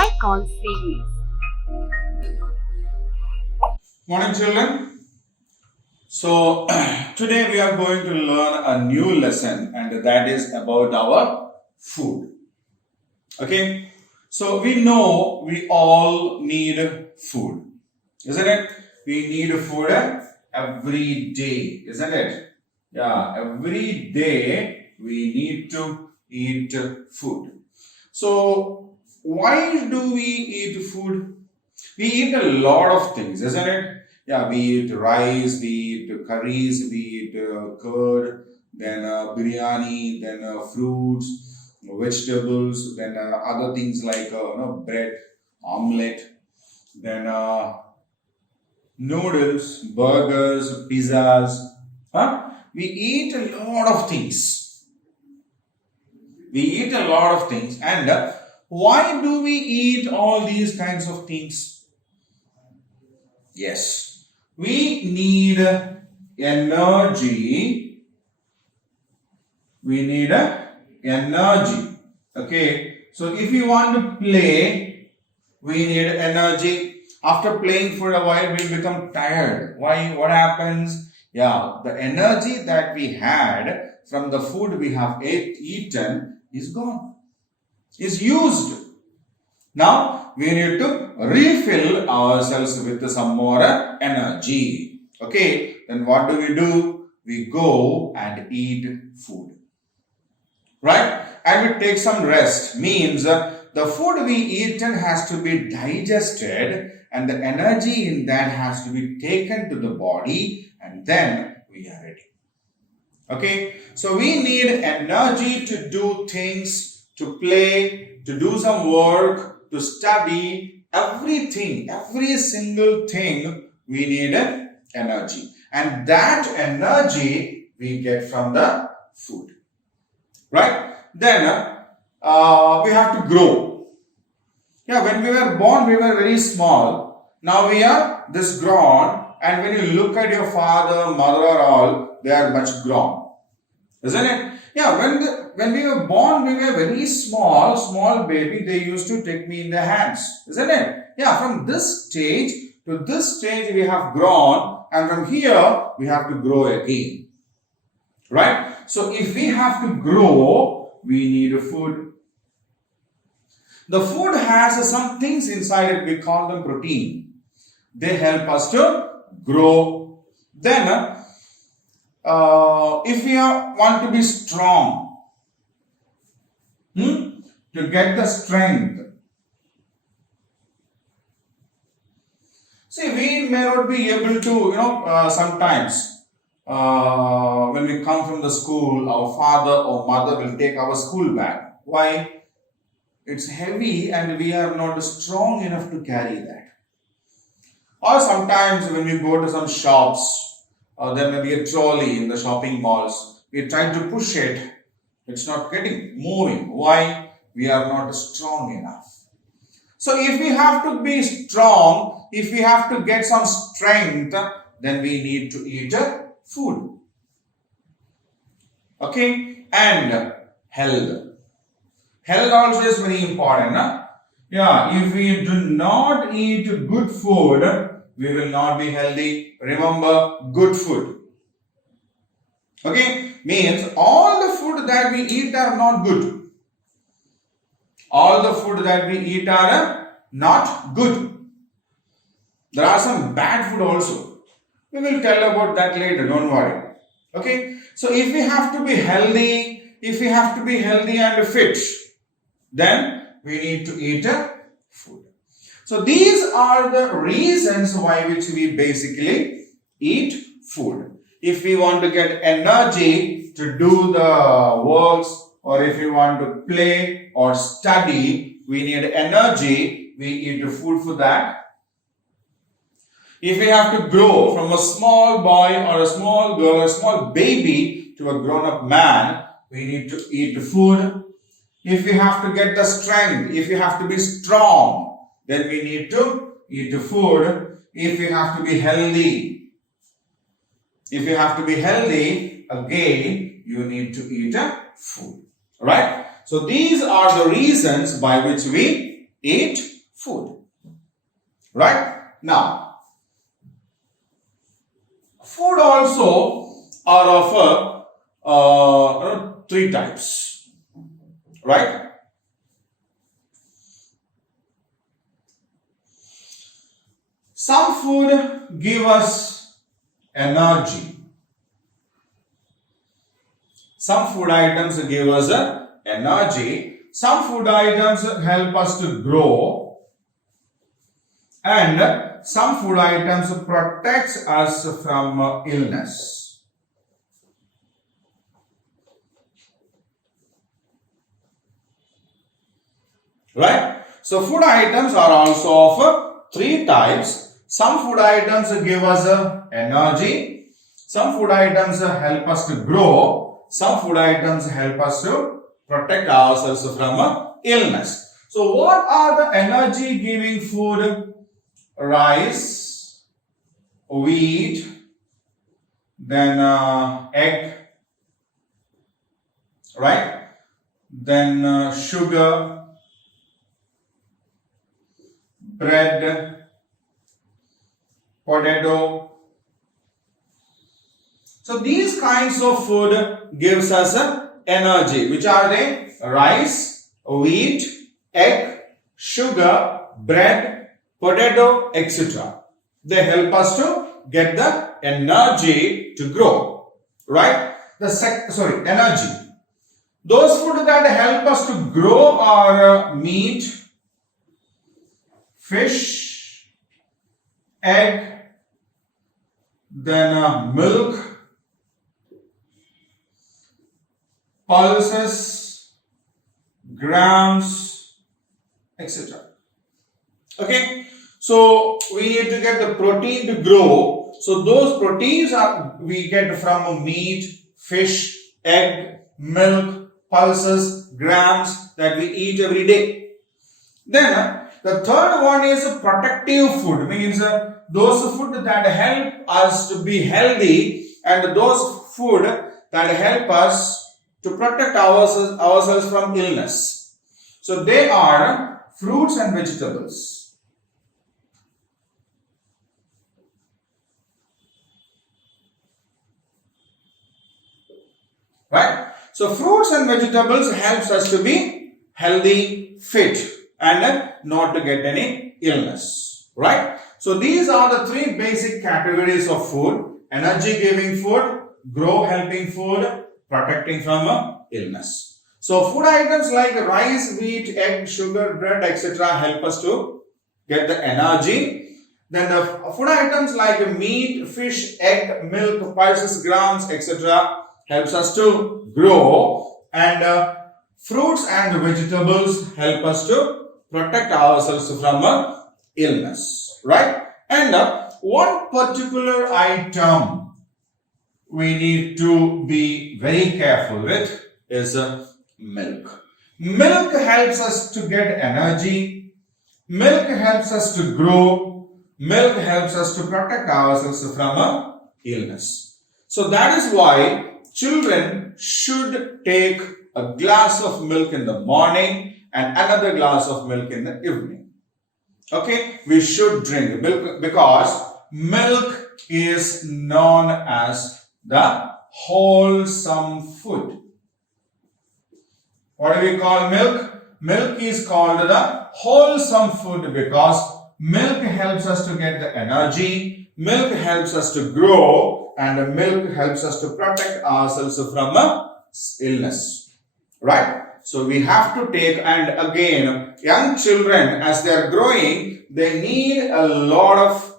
Icon series. Morning children. So today we are going to learn a new lesson, and that is about our food. Okay, so we know we all need food, isn't it? We need food every day, isn't it? Yeah, every day we need to eat food. So why do we eat food? We eat a lot of things, isn't it? Yeah, we eat rice, we eat curries, we eat curd, then biryani, then fruits, vegetables, then other things like bread, omelette, then noodles, burgers, pizzas. Huh? We eat a lot of things. We eat a lot of things. And why do we eat all these kinds of things? Yes, we need energy. We need energy. Okay, so if you want to play, we need energy. After playing for a while, we become tired. Why? What happens? Yeah, the energy that we had from the food we have eaten is gone, is used. Now we need to refill ourselves with some more energy. Okay, then what do? We go and eat food. Right? And we take some rest. Means the food we eaten has to be digested, and the energy in that has to be taken to the body, and then we are ready. Okay, so we need energy to do things, to play, to do some work, to study, everything, every single thing we need energy. And that energy we get from the food. Right? Then we have to grow. Yeah, when we were born, we were very small. Now we are this grown, and when you look at your father, mother, or all, they are much grown. Isn't it? Yeah, when we were born, we were very small baby. They used to take me in their hands. Isn't it? Yeah, from this stage to this stage, we have grown, and from here, we have to grow again. Right? So, if we have to grow, we need food. The food has some things inside it. We call them protein. They help us to grow. Then, if we want to be strong, to get the strength, see, we may not be able to, sometimes when we come from the school, our father or mother will take our school bag. Why? It's heavy and we are not strong enough to carry that. Or sometimes when we go to some shops, there may be a trolley in the shopping malls. We try to push it. It's not moving. Why? We are not strong enough. So if we have to be strong, if we have to get some strength, then we need to eat food. Okay? And health. Health also is very important. Huh? Yeah, if we do not eat good food, we will not be healthy. Remember, good food. Okay? Means all the food that we eat are not good. All the food that we eat are not good. There are some bad food also. We will tell about that later, don't worry. Okay? So if we have to be healthy, and fit, then we need to eat food. So these are the reasons why which we basically eat food. If we want to get energy to do the works, or if we want to play or study, we need energy. We eat food for that. If we have to grow from a small boy or a small girl or a small baby to a grown-up man, we need to eat food. If we have to get the strength, if we have to be strong, then we need to eat food. If we have to be healthy, again, you need to eat food. Right? So these are the reasons by which we eat food. Right? Now, food also are of three types. Right? Some food give us energy. Some food items give us energy. Some food items help us to grow. And some food items protects us from illness. Right? So food items are also of three types. Some food items give us energy. Some food items help us to grow. Some food items help us to protect ourselves from illness. So what are the energy giving food? Rice, wheat, then egg, right? Then sugar, bread, potato. So these kinds of food gives us energy. Which are they? Rice, wheat, egg, sugar, bread, potato, etc. They help us to get the energy to grow. Right? Energy. Those food that help us to grow are meat, fish, egg, then milk, pulses, grams, etc. Okay, so we need to get the protein to grow. So those proteins we get from meat, fish, egg, milk, pulses, grams that we eat every day. Then the third one is protective food, means those food that help us to be healthy and those food that help us to protect ourselves from illness. So they are fruits and vegetables. Right? So fruits and vegetables helps us to be healthy, fit, and not to get any illness. Right? So these are the three basic categories of food: energy giving food, grow helping food, protecting from illness. So food items like rice, wheat, egg, sugar, bread, etc. help us to get the energy. Then the food items like meat, fish, egg, milk, pulses, grams, etc. helps us to grow, and fruits and vegetables help us to protect ourselves from illness, right? And one particular item we need to be very careful with is milk. Milk helps us to get energy. Milk helps us to grow. Milk helps us to protect ourselves from illness. So that is why children should take a glass of milk in the morning and another glass of milk in the evening. Okay, we should drink milk because milk is known as the wholesome food. What do we call milk? Milk is called the wholesome food because milk helps us to get the energy, milk helps us to grow, and milk helps us to protect ourselves from illness. Right? So we have to take, and again, young children as they are growing, they need a lot of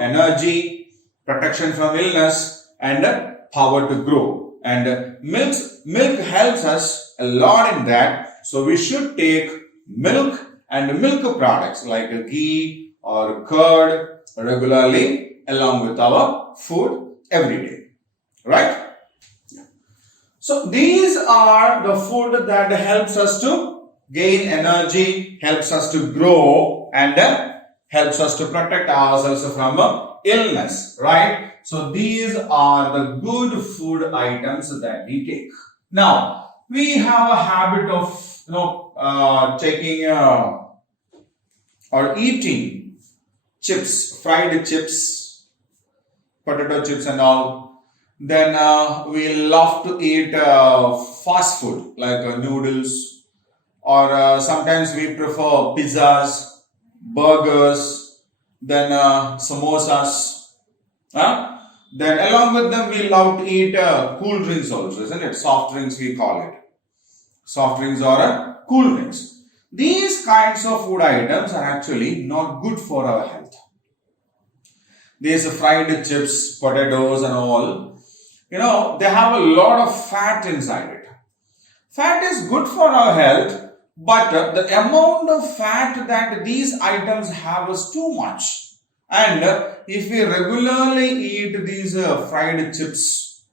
energy, protection from illness, and power to grow. And milk helps us a lot in that. So we should take milk and milk products like ghee or curd regularly along with our food every day. Right? So these are the food that helps us to gain energy, helps us to grow, and helps us to protect ourselves from illness, right? So these are the good food items that we take. Now, we have a habit of taking or eating chips, fried chips, potato chips and all, then we love to eat fast food like noodles, or sometimes we prefer pizzas, burgers, then samosas. Then along with them we love to eat cool drinks also, isn't it? Soft drinks we call it. Soft drinks or cool drinks. These kinds of food items are actually not good for our health. These fried chips, potatoes and all, they have a lot of fat inside it. Fat is good for our health, but the amount of fat that these items have is too much. And if we regularly eat these fried chips,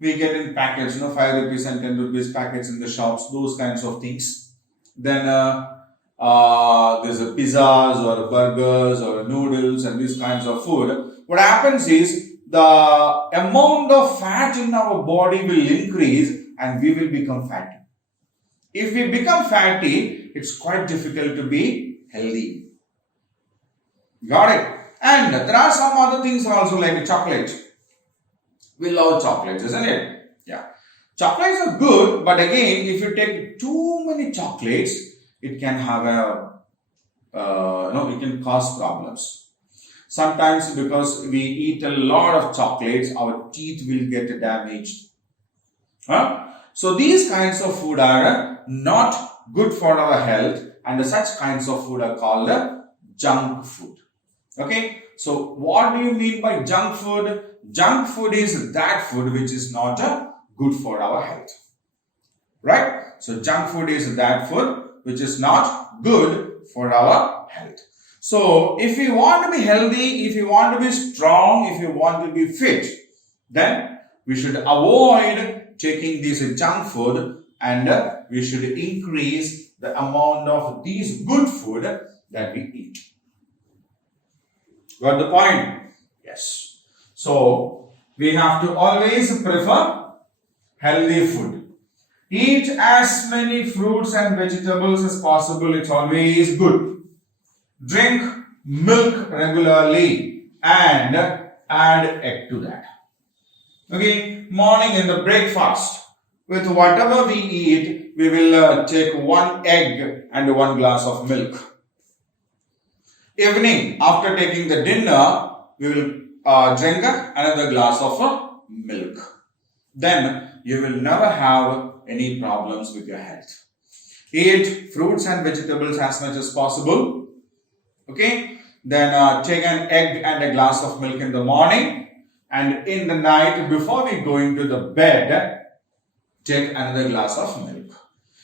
we get in packets, 5 rupees and 10 rupees packets in the shops, those kinds of things. Then there's pizzas or burgers or noodles and these kinds of food. What happens is the amount of fat in our body will increase and we will become fatty. If we become fatty, it's quite difficult to be healthy. Got it? And there are some other things also like chocolate. We love chocolates, isn't it? Yeah. Chocolates are good, but again, if you take too many chocolates, it can have it can cause problems. Sometimes because we eat a lot of chocolates, our teeth will get damaged. So these kinds of food are not good for our health, and such kinds of food are called junk food. Okay, so what do you mean by junk food? Junk food is that food which is not good for our health. Right? So junk food is that food which is not good for our health. So if you want to be healthy, if you want to be strong, if you want to be fit, then we should avoid taking this junk food and we should increase the amount of these good food that we eat. Got the point? Yes. So we have to always prefer healthy food. Eat as many fruits and vegetables as possible. It's always good. Drink milk regularly and add egg to that. Okay, morning in the breakfast, with whatever we eat, we will take 1 egg and 1 glass of milk. Evening, after taking the dinner, we will drink another glass of milk. Then you will never have any problems with your health. Eat fruits and vegetables as much as possible. Okay, then take an egg and a glass of milk in the morning, and in the night before we go into the bed, take another glass of milk.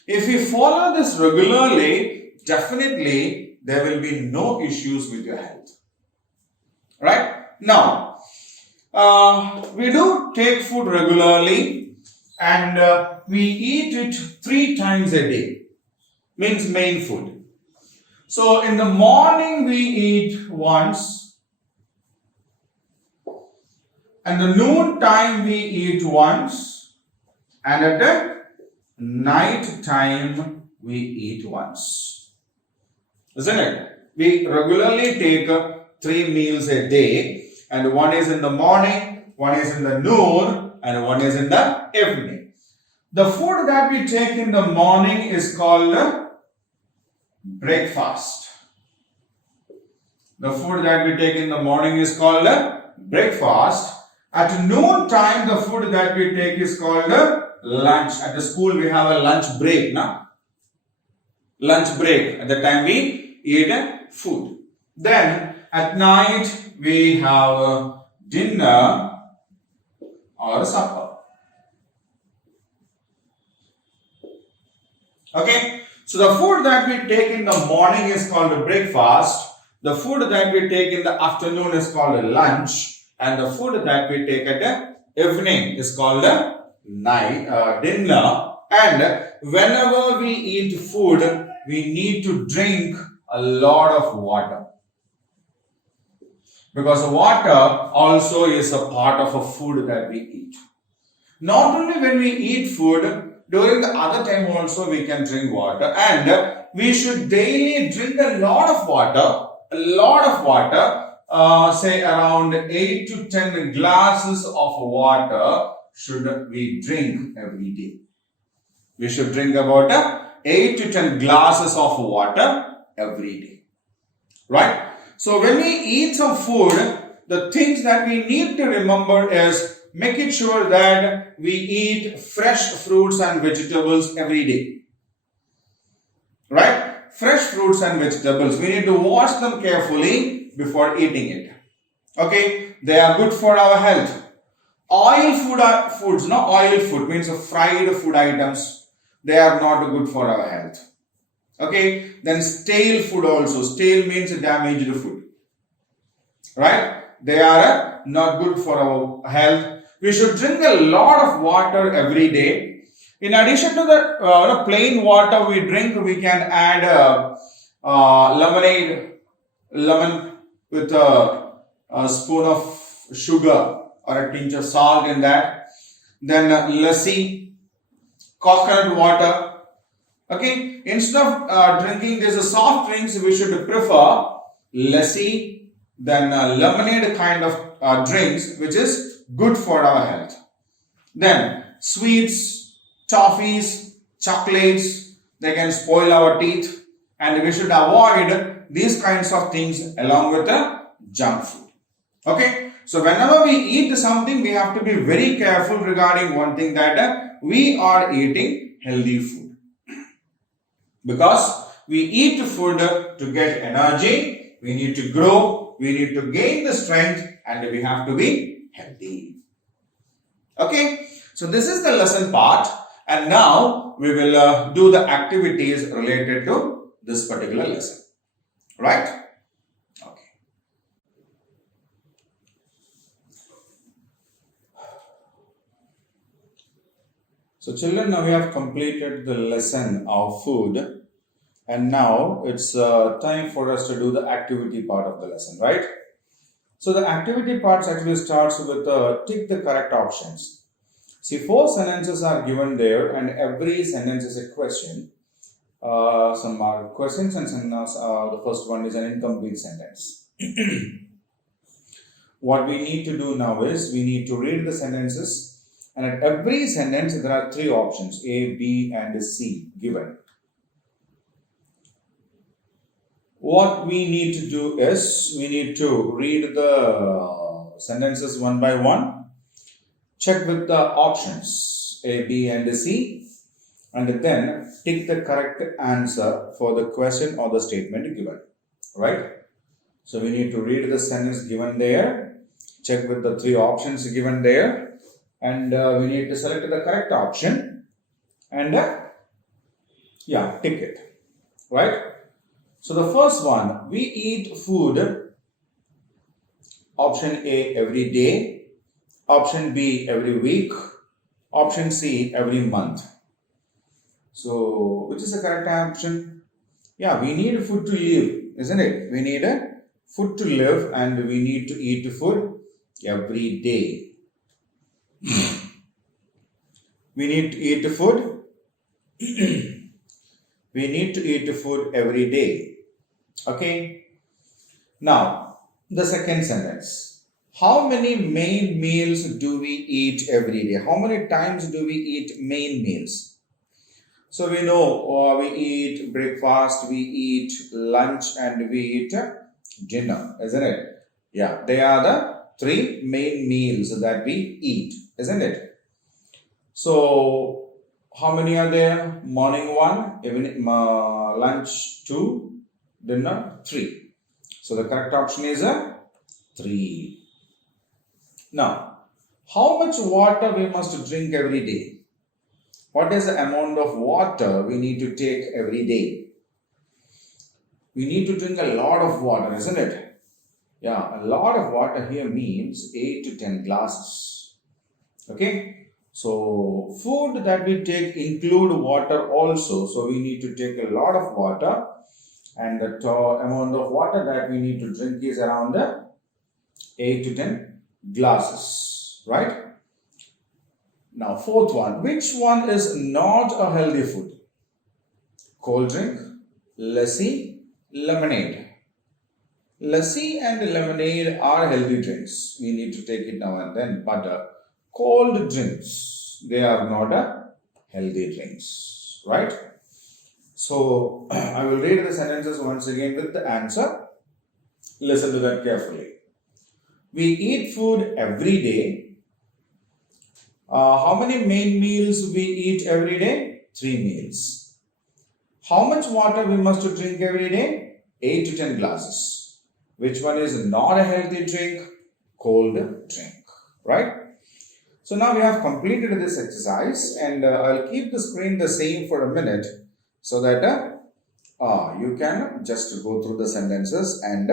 If you follow this regularly, definitely there will be no issues with your health. Right? Now, we do take food regularly and we eat it 3 times a day. Means main food. So in the morning we eat once, and the noon time we eat once, and at the night time we eat once. Isn't it? We regularly take 3 meals a day, and one is in the morning, one is in the noon, and one is in the evening. The food that we take in the morning is called breakfast. The food that we take in the morning is called breakfast. At noon time, the food that we take is called lunch. At the school, we have a lunch break. Lunch break. At the time, we eat food. Then, at night, we have dinner or supper. Okay. So, the food that we take in the morning is called breakfast. The food that we take in the afternoon is called lunch. And the food that we take at the evening is called dinner. And whenever we eat food, we need to drink a lot of water. Because water also is a part of a food that we eat. Not only when we eat food, During the other time also we can drink water, and we should daily drink a lot of water, say around 8 to 10 glasses of water should we drink every day. We should drink about 8 to 10 glasses of water every day. Right? So when we eat some food, the things that we need to remember is making sure that we eat fresh fruits and vegetables every day. Right? Fresh fruits and vegetables. We need to wash them carefully before eating it. Okay? They are good for our health. Oil food means fried food items. They are not good for our health. Okay? Then stale food also. Stale means damaged food. Right? They are not good for our health. We should drink a lot of water every day. In addition to the plain water we drink, we can add lemon with a spoon of sugar or a pinch of salt in that. Then lassi, coconut water. Okay, instead of drinking these soft drinks, we should prefer lassi, then lemonade kind of drinks, which is good for our health. Then sweets, toffees, chocolates, they can spoil our teeth, and we should avoid these kinds of things along with the junk food. Okay, so whenever we eat something, we have to be very careful regarding one thing, that we are eating healthy food, because we eat food to get energy, we need to grow, we need to gain the strength, and we have to be healthy. Okay, so this is the lesson part, and now we will do the activities related to this particular lesson. Right? Okay. So children, now we have completed the lesson of food. And now it's time for us to do the activity part of the lesson, right? So the activity part actually starts with tick the correct options. See, 4 sentences are given there, and every sentence is a question. Some are questions, and the first one is an incomplete sentence. What we need to do now is we need to read the sentences, and at every sentence there are 3 options, A, B, and C given. What we need to do is we need to read the sentences one by one, check with the options A, B, and C, and then tick the correct answer for the question or the statement given. Right? So we need to read the sentence given there, check with the 3 options given there, and we need to select the correct option and tick it. Right? So the first one, we eat food, option A, every day, option B, every week, option C, every month. So which is the correct option? Yeah, we need food to live, isn't it? We need food to live, and we need to eat food every day. We need to eat food. We need to eat food every day. Okay. Now, the second sentence. How many main meals do we eat every day? How many times do we eat main meals? So we know we eat breakfast, we eat lunch, and we eat dinner, isn't it? Yeah, they are the 3 main meals that we eat, isn't it? So, how many are there? Morning 1, evening, lunch 2, dinner 3. So the correct option is 3. Now, how much water we must drink every day? What is the amount of water we need to take every day? We need to drink a lot of water, isn't it? Yeah, a lot of water here means 8 to 10 glasses. Okay? So, food that we take include water also. So, we need to take a lot of water, and the amount of water that we need to drink is around 8 to 10 glasses. Right? Now, fourth one. Which one is not a healthy food? Cold drink, lassi, lemonade. Lassi and lemonade are healthy drinks. We need to take it now and then. But cold drinks, they are not healthy drinks. Right? So, I will read the sentences once again with the answer. Listen to them carefully. We eat food every day. How many main meals we eat every day? 3 meals. How much water we must drink every day? 8 to 10 glasses. Which one is not a healthy drink? Cold drink. Right? So now we have completed this exercise and I'll keep the screen the same for a minute so that you can just go through the sentences and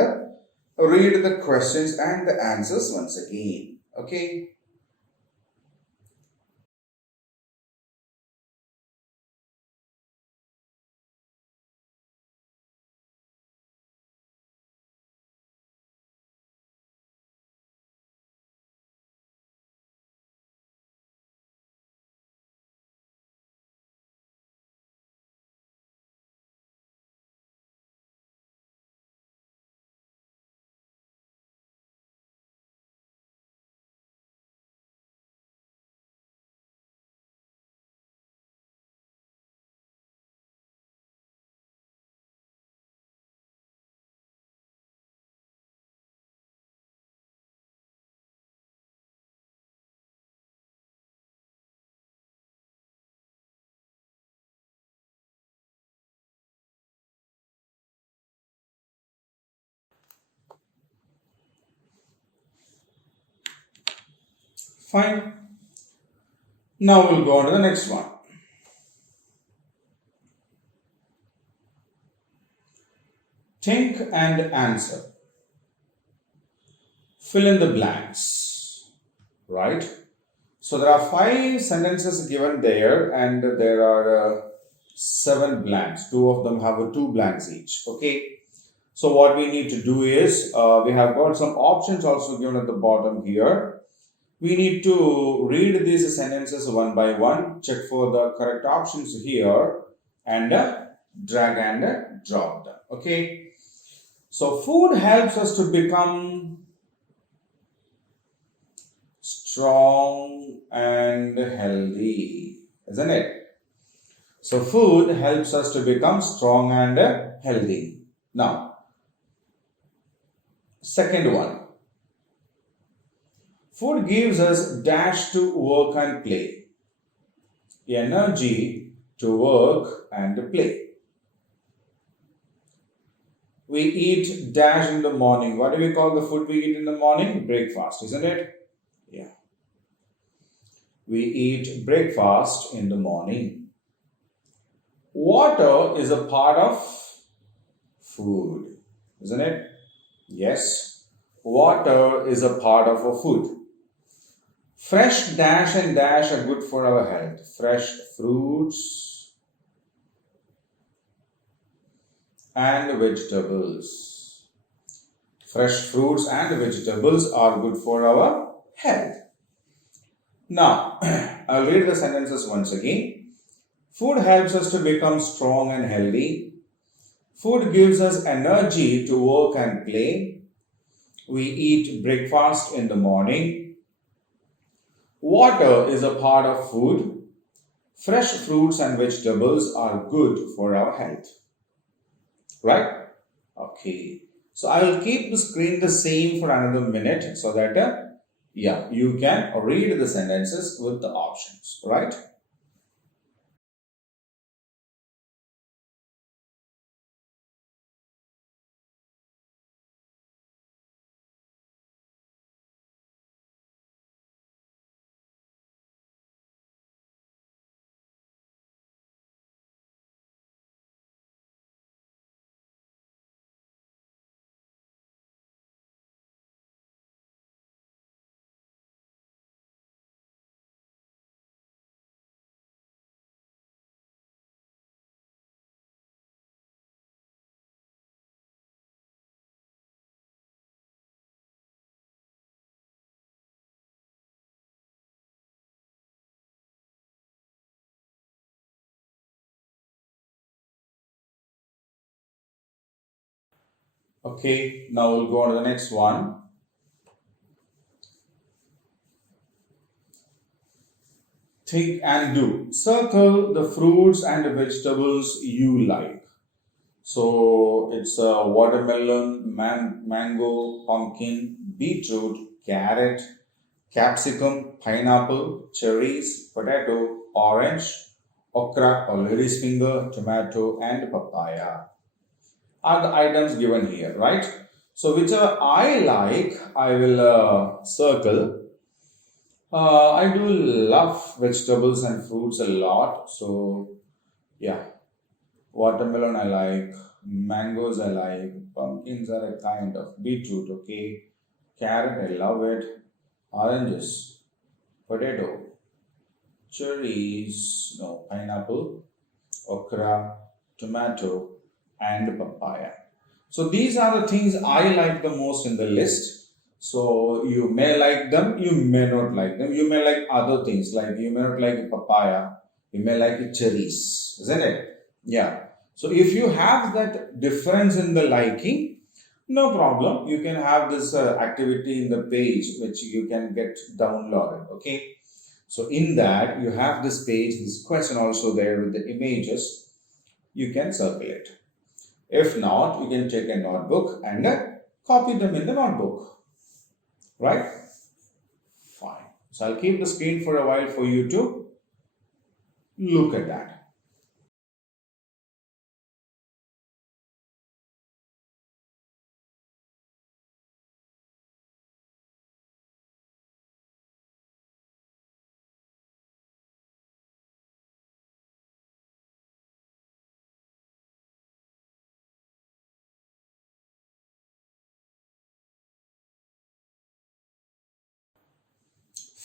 read the questions and the answers once again. Okay? Fine. Now we'll go on to the next one. Think and answer. Fill in the blanks. Right? So there are 5 sentences given there and there are 7 blanks. 2 of them have 2 blanks each. Okay? So what we need to do is, we have got some options also given at the bottom here. We need to read these sentences one by one, check for the correct options here and drag and drop them. Okay. So food helps us to become strong and healthy, isn't it? So food helps us to become strong and healthy. Now, second one. Food gives us dash to work and play. Energy to work and play. We eat dash in the morning. What do we call the food we eat in the morning? Breakfast, isn't it? Yeah. We eat breakfast in the morning. Water is a part of food, isn't it? Yes. Water is a part of a food. Fresh dash and dash are good for our health. Fresh fruits and vegetables. Fresh fruits and vegetables are good for our health. Now, I'll read the sentences once again. Food helps us to become strong and healthy. Food gives us energy to work and play. We eat breakfast in the morning. Water is a part of food. Fresh fruits and vegetables are good for our health. Right? Okay. So I will keep the screen the same for another minute so that you can read the sentences with the options. Right? Okay, now we'll go on to the next one. Think and do. Circle the fruits and vegetables you like. So it's a watermelon, mango, pumpkin, beetroot, carrot, capsicum, pineapple, cherries, potato, orange, okra or lady's finger, tomato, and papaya are the items given here, right? So whichever I like, I will circle. I do love vegetables and fruits a lot. So yeah, watermelon I like, mangoes I like, pumpkins are a kind of beetroot, okay. Carrot I love it, oranges, potato, cherries, no, pineapple, okra, tomato, and papaya. So these are the things I like the most in the list. So you may like them, you may not like them. You may like other things, like you may not like papaya, you may like cherries, isn't it? Yeah. So if you have that difference in the liking, no problem. You can have this activity in the page which you can get downloaded. Okay. So in that you have this page, this question also there with the images. You can circle it. If not, you can take a notebook and copy them in the notebook. Right? Fine. So I'll keep the screen for a while for you to look at that.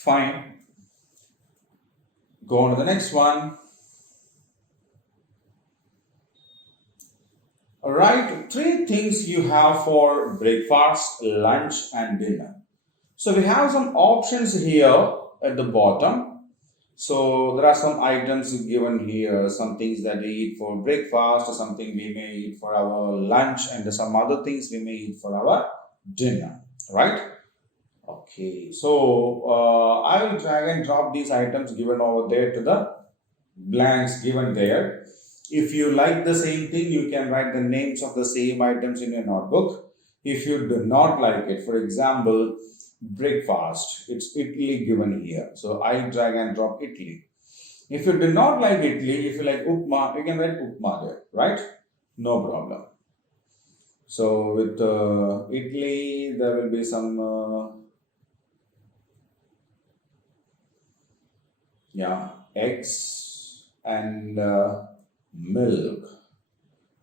Fine. Go on to the next one. Write three things you have for breakfast, lunch, and dinner. So we have some options here at the bottom. So there are some items given here, some things that we eat for breakfast, something we may eat for our lunch, and some other things we may eat for our dinner, right? Okay, so I will drag and drop these items given over there to the blanks given there. If you like the same thing, you can write the names of the same items in your notebook. If you do not like it, for example, breakfast, it's Italy given here. So I drag and drop Italy. If you do not like Italy, if you like upma, you can write upma there, right? No problem. So with Italy, there will be some, yeah, eggs and milk.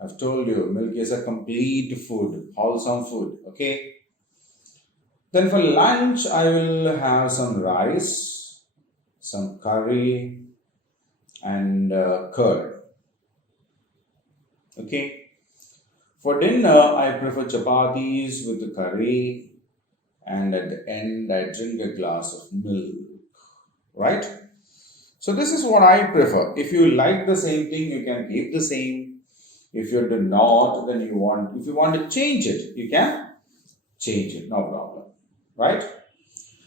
I've told you, milk is a complete food, wholesome food. Okay. Then for lunch, I will have some rice, some curry, and curd. Okay. For dinner, I prefer chapatis with the curry, and at the end, I drink a glass of milk. Right? So this is what I prefer. If you like the same thing, you can keep the same. If you do not, then if you want to change it, you can change it, no problem, right?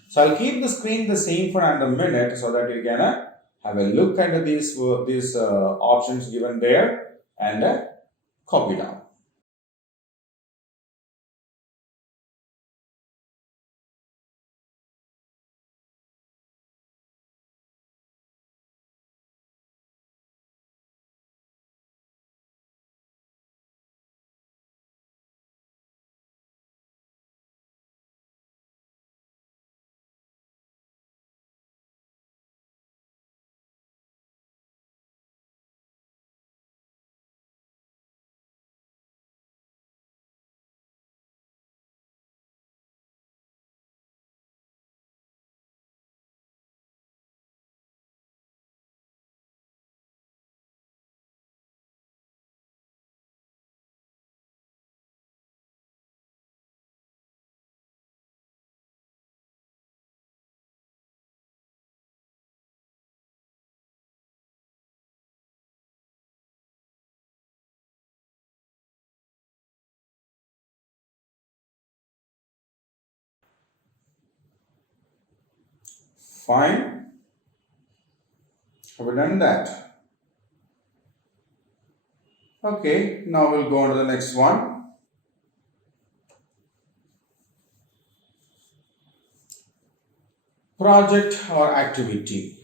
So I'll keep the screen the same for another minute so that you can have a look at these options given there and copy down. Fine. Have we done that? Okay, now we'll go on to the next one. Project or activity.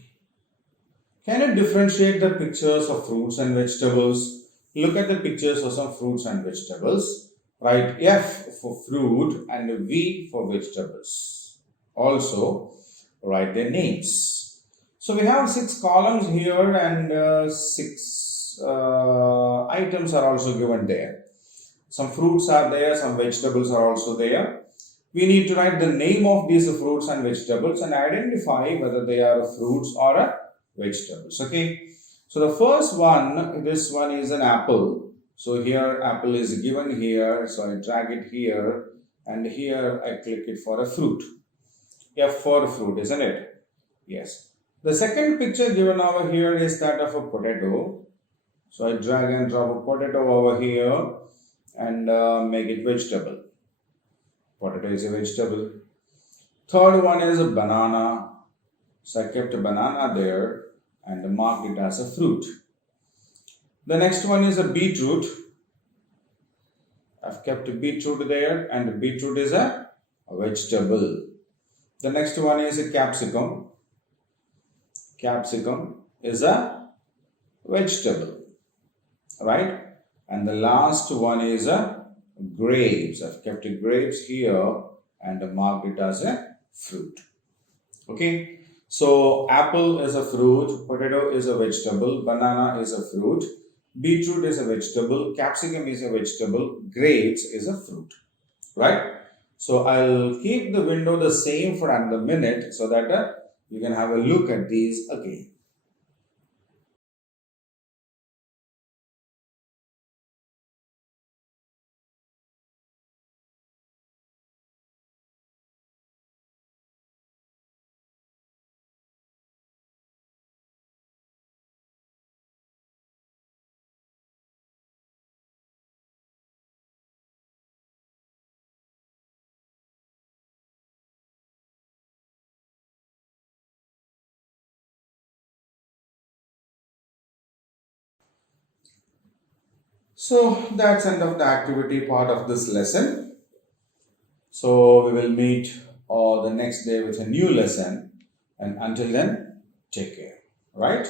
Can you differentiate the pictures of fruits and vegetables? Look at the pictures of some fruits and vegetables. Write F for fruit and V for vegetables. Also, write their names. So we have 6 columns here and 6 items are also given there. Some fruits are there, some vegetables are also there. We need to write the name of these fruits and vegetables and identify whether they are fruits or vegetables. Okay. So the first one, this one is an apple. So here apple is given here. So I drag it here and here I click it for a fruit. F for fruit, isn't it? Yes. The second picture given over here is that of a potato. So I drag and drop a potato over here and make it vegetable. Potato is a vegetable. Third one is a banana. So I kept a banana there and marked it as a fruit. The next one is a beetroot. I've kept a beetroot there and beetroot is a vegetable. The next one is a capsicum. Capsicum is a vegetable, right? And the last one is a grapes. I've kept a grapes here and marked it as a fruit. Okay. So apple is a fruit, potato is a vegetable, banana is a fruit, beetroot is a vegetable, capsicum is a vegetable, grapes is a fruit, right? So I'll keep the window the same for another minute so that you can have a look at these again. So that's end of the activity part of this lesson. So we will meet the next day with a new lesson, and until then, take care, right?